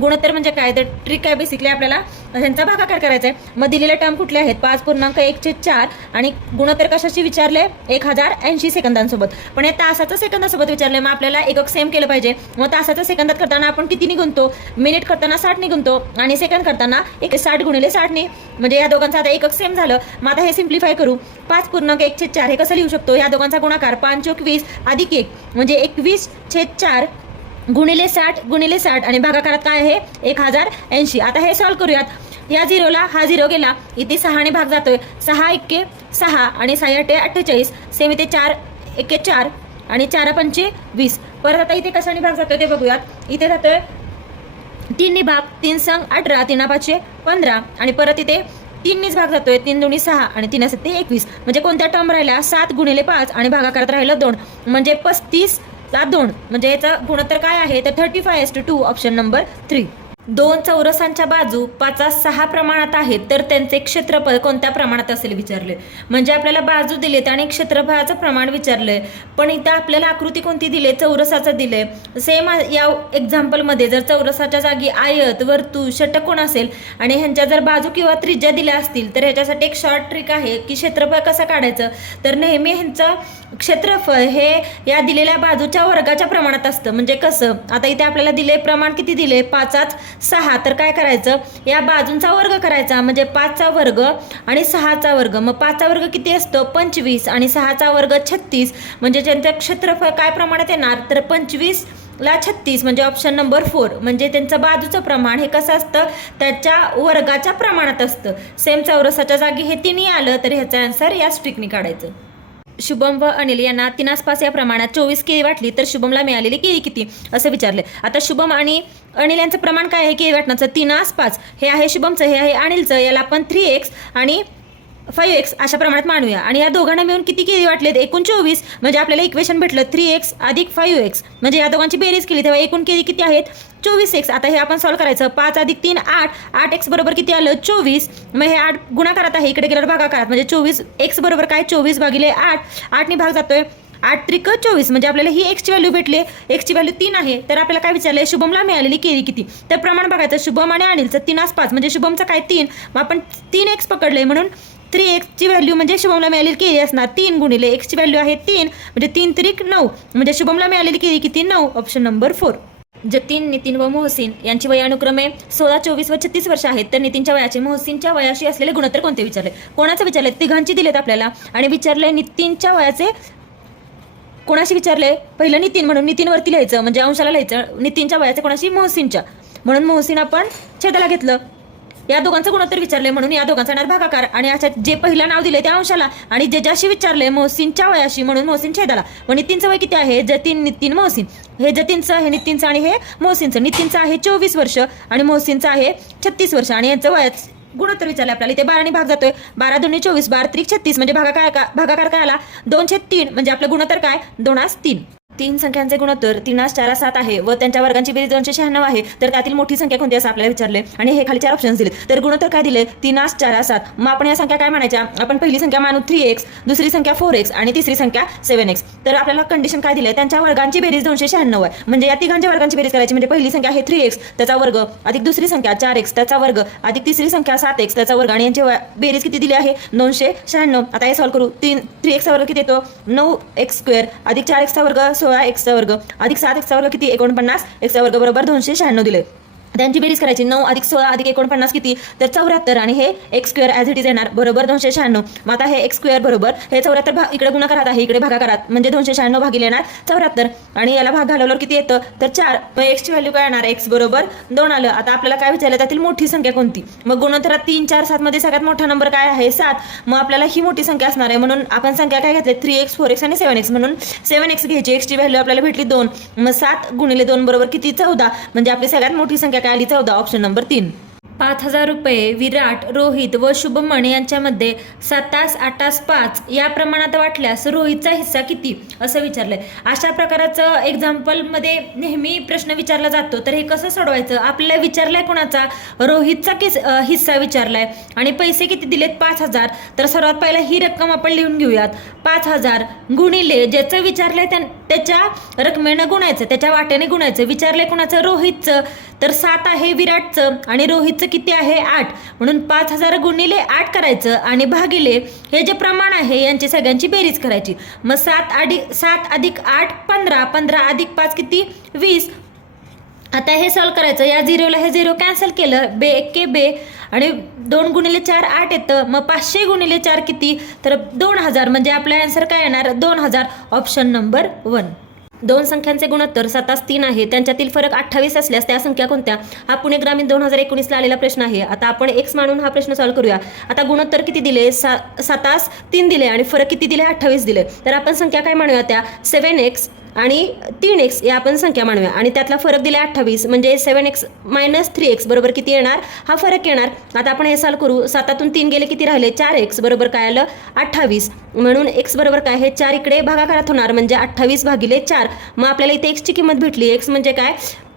गुणोत्तर म्हणजे काय, तर ट्रिक काय बेसिकली आपल्याला ह्यांचा भागाकार करायचा आहे। मग दिलेले टर्म कुठले आहेत, 5.1/4 आणि गुणोत्तर कशाशी विचारले, 1080 सेकंदांसोबत। पण हे तासाचं सेकंदासोबत विचारले, मग आपल्याला एकक सेम केलं पाहिजे। मग तासाचं सेकंदात करताना आपण किती गुणतो, मिनिट करताना 60 गुणतो आणि सेकंद करताना 60 गुणिले 60 म्हणजे या दोघांचं आता एकक सेम झालं। मग आता हे सिम्प्लिफाय करू, 5.1/4 हे कसं लिहू शकतो, या दोघांचा गुणाकार 5×20 अधिक 1 म्हणजे 21/4 गुणिले 60 आणि भागाकारात काय आहे 1080। आता हे सॉल्व्ह करूयात। या झिरोला हा झिरो गेला, इथे 6 ने भाग जातोय, 6 × 6 आणि 6 × 48 सेम, इथे 4 × 4 आणि 4 × 5 = 20। परत आता इथे कशाने भाग जातोय ते बघूयात। इथे जातोय 3 भाग, 3 संग 18, 3 5 15 आणि परत इथे 3 भाग जातोय, 3 दूनी 6 आणि 3 7 21 म्हणजे कोणत्या टर्म राहिल्या, 7 × 5 आणि भागाकारात राहिलं 2 म्हणजे 35/2 म्हणजे याचा गुणोत्तर काय आहे तर 35:2 ऑप्शन नंबर 3। दोन चौरसांच्या बाजू 5/6 प्रमाणात आहेत तर त्यांचे क्षेत्रफळ कोणत्या प्रमाणात असेल विचारले। म्हणजे आपल्याला बाजू दिलेत आणि क्षेत्रफळाचं प्रमाण विचारलंय, पण इथं आपल्याला आकृती कोणती दिली, चौरसाचं दिलंय। सेम या एक्झाम्पलमध्ये जर चौरसाच्या जागी आयत, वर्तुळ, षटकोन असेल आणि ह्यांच्या जर बाजू किंवा त्रिज्या दिल्या असतील तर ह्याच्यासाठी एक शॉर्ट ट्रिक आहे की क्षेत्रफळ कसं काढायचं, तर नेहमी ह्यांचं क्षेत्रफळ हे या दिलेल्या बाजूच्या वर्गाच्या प्रमाणात असतं। म्हणजे कसं, आता इथे आपल्याला दिले प्रमाण किती दिले 5/6 तर काय करायचं, या बाजूंचा वर्ग करायचा म्हणजे 5चा वर्ग आणि 6चा वर्ग। मग 5चा वर्ग किती असतो 25 आणि 6चा वर्ग 36 म्हणजे त्यांचं क्षेत्रफळ काय प्रमाणात येणार तर 25/36 म्हणजे ऑप्शन नंबर 4 म्हणजे त्यांचं बाजूचं प्रमाण हे कसं असतं त्याच्या वर्गाच्या प्रमाणात असतं। सेम चौरसाच्या जागी हे 3 आलं तर ह्याचा आन्सर या ट्रिकने काढायचं। शुभम व अनिल यांना 3 आसपास या प्रमाणात 24 केळी वाटली तर शुभमला मिळालेली केळी किती असं विचारले। आता शुभम आणि अनिल यांचं प्रमाण काय आहे केळी वाटण्याचं 3 आसपास, हे आहे शुभमचं, हे आहे अनिलचं, याला आपण 3x आणि 5x अशा प्रमाणात मानूया आणि या दोघांना मिळून किती केळी वाटलेत एकूण 24 म्हणजे आपल्याला इक्वेशन भेटलं 3x अधिक 5x म्हणजे या दोघांची बेरीज केली तेव्हा एकूण केळी किती आहेत 24x। आता हे आपण सॉल्व्ह करायचं, 5 अधिक 3 8x बरोबर किती आलं 24। मग हे 8 गुणाकारात आहे, इकडे गेल्यावर भागाकारात म्हणजे 24x बरोबर काय 24/8 8 ने भाग जातोय 8 त्रिक 24 म्हणजे आपल्याला ही x ची व्हॅल्यू भेटली, x ची व्हॅल्यू 3 आहे। तर आपल्याला काय विचारलंय शुभमला मिळालेली केळी किती, तर प्रमाण बघायचं शुभम आणि अनिलचं 3 आसपास म्हणजे शुभमचं काय 3, मग आपण 3x पकडलंय म्हणून 3x ची व्हॅल्यू म्हणजे शुभमला मिळालेली केळी असणार 3 गुणिले x ची व्हॅल्यू आहे 3 म्हणजे 3 त्रिक 9 म्हणजे शुभमला मिळालेली केळी किती 9 ऑप्शन नंबर 4। जतीन, नितीन व मोहसिन यांची वय अनुक्रमे 16, 24 व 36 वर्ष आहेत तर नितीनच्या वयाचे मोहसिनच्या वयाशी असलेले गुणोत्तर कोणते विचारले। कोणाचं विचारले, तिघांची दिलेत आपल्याला आणि विचारले नितीनच्या वयाचे कोणाशी विचारले, पहिलं नितीन म्हणून नितीनवरती लिहायचं म्हणजे अंशाला लिहायचं, नितीनच्या वयाचे कोणाशी मोहसिनच्या म्हणून मोहसिन आपण छेदाला घेतलं। या दोघांचं गुणोत्तर विचारले म्हणून या दोघांचा येणार भागाकार आणि अशा जे पहिलं नाव दिले त्या अंशाला आणि जे ज्याशी विचारले मोहसिनच्या वयाशी म्हणून मोहसिन छेदाला। मग नितीनचं वय किती आहे जतीन, नितीन, मोहसिन, हे जतीनचं, हे नितीनचं आणि हे मोहसिनचं। नितीनचं आहे 24 वर्ष आणि मोहसिनचं आहे 36 वर्ष आणि यांचं वयाचं गुणोत्तर विचारले आपल्याला। इथे 12 ने भाग जातोय, 12 दूनी 24 12 त्रिक 36 म्हणजे भागाकार काय आला 2/3 म्हणजे आपलं गुणोत्तर काय 2/3। 3 संख्यांचे गुणोत्तर 3/4/7 आहे व त्यांच्या वर्गांची बेरीज 296 आहे तर त्यातील मोठी संख्या कोणती असं आपल्याला विचारले आणि हे खाली 4 ऑप्शन्स दिले। तर गुणोत्तर काय दिले 3/4/7। मग आपण या संख्या काय मानायच्या, आपण पहिली संख्या मानू 3x, दुसरी संख्या 4x आणि तिसरी संख्या 7x। तर आपल्याला कंडिशन काय दिले त्यांच्या वर्गांची बेरीज 296 आहे म्हणजे या तिघांच्या वर्गांची बेरीज करायची म्हणजे पहिली संख्या आहे 3x त्याचा वर्ग अधिक दुसरी संख्या 4x त्याचा वर्ग अधिक तिसरी संख्या 7x त्याचा वर्ग आणि यांची बेरीज किती दिली आहे 296। आता हे सॉल्व्ह करू, 3x चा वर्ग किती येतो 9x² अधिक 4x चा वर्ग 16x चा वर्ग अधिक 7x चा वर्ग किती 49 x चा वर्ग बरोबर 296 दिले। त्यांची बेरीज करायची 9 अधिक 16 अधिक 49 किती तर 74 आणि हे x² ॲज इट इज येणार बरोबर 296। मग आता हे x² बरोबर हे 74 इकडे गुणाकारात आहे इकडे भागाकारात म्हणजे 296 भागिले येणार 74 आणि याला भाग घालवल्यावर किती येतं तर 4। मग x ची व्हॅल्यू काय येणार x बरोबर 2 आलं। आता आपल्याला काय विचारलं त्यातील मोठी संख्या कोणती, मग गुणोत्तरात 3 4 7 मध्ये सगळ्यात मोठा नंबर काय आहे 7। मग आपल्याला ही मोठी संख्या असणार आहे म्हणून आपण संख्या काय घेतली 3x 4x आणि 7x म्हणून 7x घ्यायची, x ची व्हॅल्यू आपल्याला भेटली 2 मग 7 गुणिले 2 बरोबर किती 14 म्हणजे आपली सगळ्यात मोठी संख्या काय आली 14 ऑप्शन नंबर 3। 5,000 रुपये विराट, रोहित व शुभमन यांच्यामध्ये 7 तास 8 तास 5 या प्रमाणात वाटल्यास रोहितचा हिस्सा किती असं विचारलंय। अशा प्रकारचं एक्झाम्पलमध्ये नेहमी प्रश्न विचारला जातो तर हे कसं सोडवायचं, आपल्याला विचारलाय कोणाचा रोहितचा हिस्सा विचारलाय आणि पैसे किती दिलेत 5,000 तर सर्वात पहिला ही रक्कम आपण लिहून घेऊयात 5,000 गुणिले ज्याचं विचारलंय त्याच्या रकमेनं गुणायचं त्याच्या वाट्याने गुणायचं, विचारलंय कोणाचं रोहितचं तर 7 आहे विराटचं आणि रोहितचं किती आहे 8, म्हणून 5000 गुणिले 8 करायचं आणि भागिले हे जे प्रमाण आहे यांची सगळ्यांची बेरीज करायची. मग 7 अधिक 8 15, 15 अधिक 5 किती 20. आता हे सॉल्व करायचं, या झिरोला हे 0 कॅन्सल केलं, बे 1 बे आणि 2 गुणिले 4 8 येतं. मग 500 गुणिले 4 किती, तर 2000, म्हणजे आपला आन्सर काय येणार 2000, ऑप्शन नंबर 1. दोन संख्यांचे गुणोत्तर 7-3 आहे, त्यांच्यातील फरक 28 असल्यास त्या संख्या कोणत्या, हा पुणे ग्रामीण 2019ला आलेला प्रश्न आहे. आता आपण x मानून हा प्रश्न सॉल्व करूया. आता गुणोत्तर किती दिले 7-3 दिले आणि फरक किती दिले 28 दिले, तर आपण संख्या काय म्हणूया त्या 7x आणि 3x या आपण संख्या मानूया आणि त्यातला फरक दिला 28, म्हणजे 7x - 3x बरोबर किती येणार, हा फरक येणार. आता आपण हे सॉल्व करू. 7तून 3 गेले किती राहिले 4x बरोबर काय आलं 28, म्हणून x बरोबर काय हे 4 इकडे भागाकारात होणार, म्हणजे 28 भागिले 4. मग आपल्याला इथे x ची किंमत भेटली. x म्हणजे काय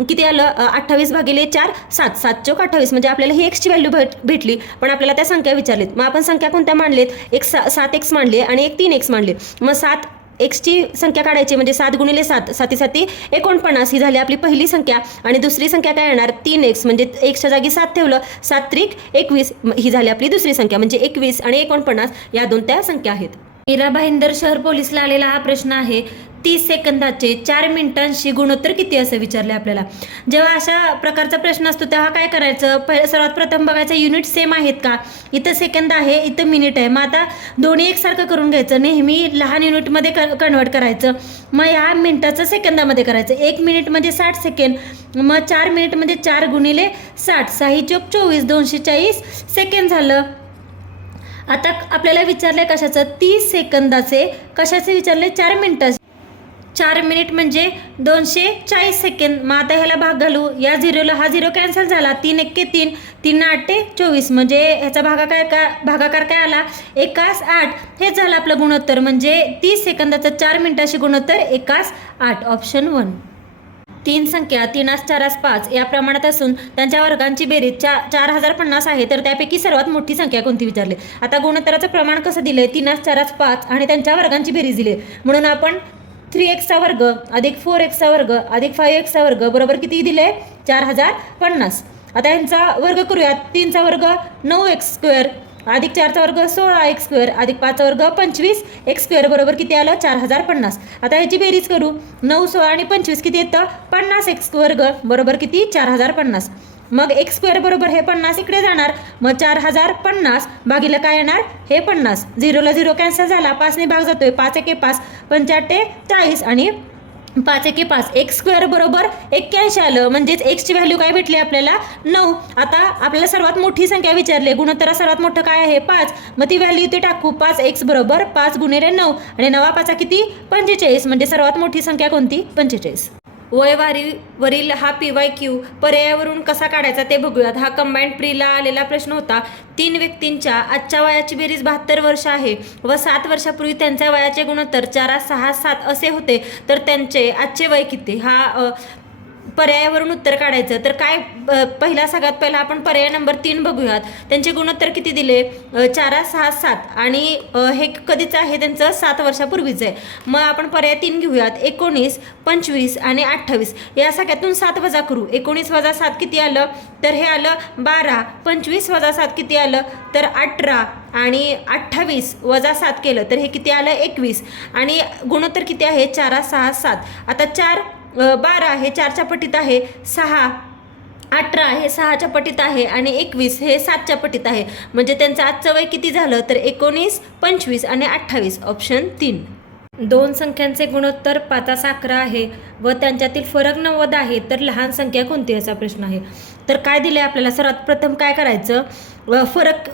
किती आलं 28 भागिले 4 7, 7 चौक 28, म्हणजे आपल्याला ही x ची व्हॅल्यू भेटली. पण आपल्याला त्या संख्या विचारलीत. मग आपण संख्या कोणत्या मांडलेत, एक 7x मांडले आणि एक 3x मांडले. मग 7x ची संख्या काढायची, म्हणजे 7 गुणिले 7 7 7 49 ही झाली आपली पहिली संख्या. आणि दुसरी संख्या काय येणार 3x, म्हणजे xच्या जागी 7 ठेवलं, 7 त्रिक 21 ही झाली आपली दुसरी संख्या, म्हणजे 21 आणि 49 या दोन त्या संख्या आहेत. मीरा भाईंदर शहर पोलीसला आलेला हा प्रश्न आहे. 30 सेकंदाचे 4 मिनिटांशी गुणोत्तर किती असं विचारले आपल्याला. जेव्हा अशा प्रकारचा प्रश्न असतो तेव्हा काय करायचं, सर्वात प्रथम बघायचं युनिट सेम आहेत का. इथं सेकंद आहे, इथं मिनिट आहे. मग आता दोन्ही एकसारखं करून घ्यायचं, नेहमी लहान युनिटमध्ये कन्वर्ट करायचं. मग ह्या मिनिटाचं सेकंदामध्ये करायचं. 1 मिनिट म्हणजे 60 सेकंड, मग 4 मिनिट म्हणजे 4 गुणिले 60, 6 चौक 24, 240 सेकंड झालं. आता आपल्याला विचारलंय कशाचं 30 सेकंदाचे, कशाचे विचारले 4 मिनिटाचे. 4 मिनिट म्हणजे 240 सेकंद. मग आता ह्याला भाग घालू, या झिरोला हा 0 कॅन्सल झाला, 3 1 3, 3 8 24, म्हणजे ह्याचा भागाकार काय आला 1/8. हेच झालं आपलं गुणोत्तर, म्हणजे 30 सेकंदाचं 4 मिनिटाशी गुणोत्तर 1/8, ऑप्शन 1. 3 संख्या 3 4 5 या प्रमाणात असून त्यांच्या वर्गांची बेरीज 4050 आहे, तर त्यापैकी सर्वात मोठी संख्या कोणती विचारली. आता गुणोत्तराचं प्रमाण कसं दिलंय 3 4 5 आणि त्यांच्या वर्गांची बेरीज दिली, म्हणून आपण 3x चा वर्ग अधिक 4x चा वर्ग अधिक 5x चा वर्ग बरोबर किती दिले 4050. आता यांचा वर्ग करूयात. 3 चा वर्ग 9x स्क्वेअर अधिक 4 चा वर्ग 16x स्क्वेअर अधिक 5 चा वर्ग 25x स्क्वेअर बरोबर किती आलं 4050. आता ह्याची बेरीज करू. 9 16 आणि 25 किती येतं 50x वर्ग बरोबर किती 4050. मग x स्क्वेअर बरोबर हे 50 इकडे जाणार, मग 4050 भागिले काय येणार हे 50. 0ला 0 कॅन्सल झाला, 5 ने भाग जातोय, 5 1 5, 5 40 आणि 5 1 5, x स्क्वेअर बरोबर 81 आलं, म्हणजेच x ची व्हॅल्यू काय भेटली आपल्याला 9. आता आपल्याला सर्वात मोठी संख्या विचारली, गुणोत्तरात सर्वात मोठं काय आहे 5, मग ती व्हॅल्यू इथे टाकू. 5x बरोबर 5 गुणिले 9 आणि 9 5 किती 45, म्हणजे सर्वात मोठी संख्या कोणती 45. वरील हा PYQ पर्यायावरून कसा काढायचा ते बघूयात. हा कंबाईंड प्रीला आलेला प्रश्न होता. 3 व्यक्तींच्या आजच्या वयाची बेरीज 72 वर्ष आहे व 7 वर्षापूर्वी त्यांच्या वयाचे गुणोत्तर 4 6 7 असे होते, तर त्यांचे आजचे वय किती. हा पर्यायावरून उत्तर काढायचं. तर काय सगळ्यात पहिला आपण पर्याय नंबर 3 बघूयात. त्यांचे गुणोत्तर किती दिले 4 6 7 आणि हे कधीच आहे त्यांचं 7 वर्षापूर्वीचं आहे. मग आपण पर्याय 3 घेऊयात. 19 25 आणि 28 या सगळ्यातून 7 वजा करू. 19 वजा 7 किती आलं, तर हे आलं 12. 25 वजा 7 किती आलं, तर 18 आणि 28 वजा 7 केलं तर हे किती आलं 21. आणि गुणोत्तर किती आहे 4 6 7. आता 4 12 हे 4च्या पटीत आहे, 6 18 हे 6च्या पटीत आहे आणि 21 हे 7च्या पटीत आहे, म्हणजे त्यांचं आजचं वय किती झालं तर 19 25 आणि 28, ऑप्शन 3. दोन संख्यांचे गुणोत्तर 5/11 आहे व त्यांच्यातील फरक 90 आहे, तर लहान संख्या कोणती याचा प्रश्न आहे. तर काय दिले आपल्याला, सर्वात प्रथम काय करायचं, फरक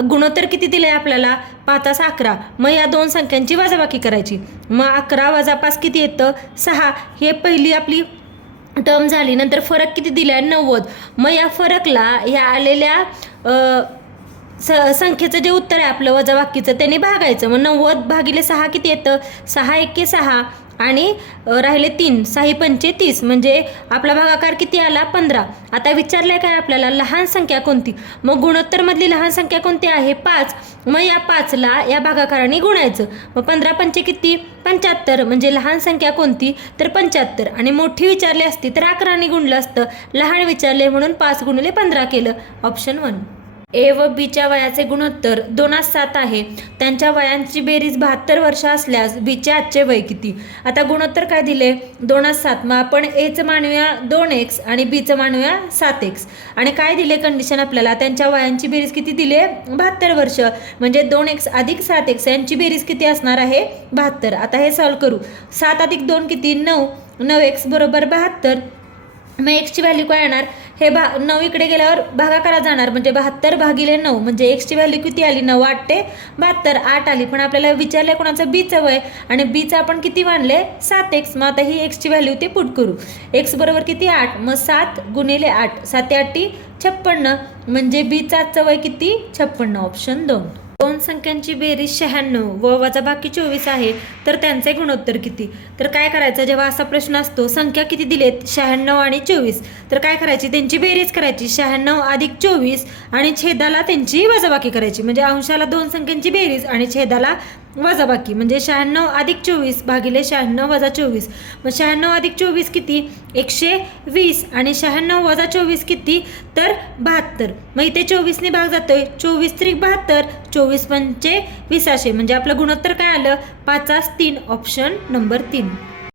गुणोत्तर किती दिले आपल्याला 5/11. मग या दोन संख्यांची वजाबाकी करायची. मग 11 वजा 5 किती येतं 6. हे पहिली आपली टर्म झाली. नंतर फरक किती दिला 90. मग या फरकला ह्या आलेल्या संख्येचं जे उत्तर आहे आपलं वजाबाकीचं त्याने भागायचं. मग 90 भागिले 6 किती येतं 6 1 6 आणि राहिले 3, 6 पंचे 30, म्हणजे आपला भागाकार किती आला 15. आता विचारलंय काय आपल्याला लहान संख्या कोणती, मग गुणोत्तरमधली लहान संख्या कोणती आहे 5. मग या 5ला या भागाकाराने गुणायचं. मग 15 पंचे किती 75, म्हणजे लहान संख्या कोणती तर 75. आणि मोठी विचारली असती तर 11ने गुणलं असतं, लहान विचारले म्हणून 5 गुणिले 15 केलं. ऑप्शन 1. ए व बीच्या वयाचे गुणोत्तर 2:7 आहे. त्यांच्या वयांची बेरीज 72 वर्ष असल्यास बीचे आजचे वय किती. आता गुणोत्तर काय दिले 2:7. मग आपण एचं मानूया 2x आणि बीचं मानूया 7x. आणि काय दिले कंडिशन आपल्याला, त्यांच्या वयांची बेरीज किती दिले 72 वर्ष, म्हणजे 2x अधिक 7x यांची बेरीज किती असणार आहे 72. आता हे सॉल्व करू. 7 अधिक 2 किती 9, 9x बरोबर 72. मग एक्सची व्हॅल्यू काय येणार, हे 9 इकडे गेल्यावर भागाकारात जाणार, म्हणजे 72 भागिले 9, म्हणजे एक्सची व्हॅल्यू किती आली 9 8 ते 72, 8 आली. पण आपल्याला विचारलं कोणाचं बीचं वय, आणि बीचं आपण किती मानले 7x. मग आता ही एक्सची व्हॅल्यू ते पुट करू. एक्स बरोबर किती 8, मग 7 गुणिले 8, 7 8 56, म्हणजे बीचं आजचं वय किती 56. ऑप्शन 2. दोन संख्यांची बेरीज 96 व वजाबाकी 24 आहे, तर त्यांचे गुणोत्तर किती. तर काय करायचं, जेव्हा असा प्रश्न असतो संख्या किती दिलेत 96 आणि 24, तर काय करायची त्यांची बेरीज करायची 96 अधिक 24 आणि छेदाला त्यांची वजाबाकी करायची. म्हणजे अंशाला दोन संख्यांची बेरीज आणि छेदाला वजाबाकी, म्हणजे 96 अधिक 24 भागिले 96 वजा 24. मग 96 अधिक 24 किती 120 आणि 96 वजा 24 किती तर 72. मग इथे 24ने भाग जातोय, 24 त्रिक 72, 24 पंचे 20, म्हणजे आपलं गुणोत्तर काय आलं 5 3. Option number 3.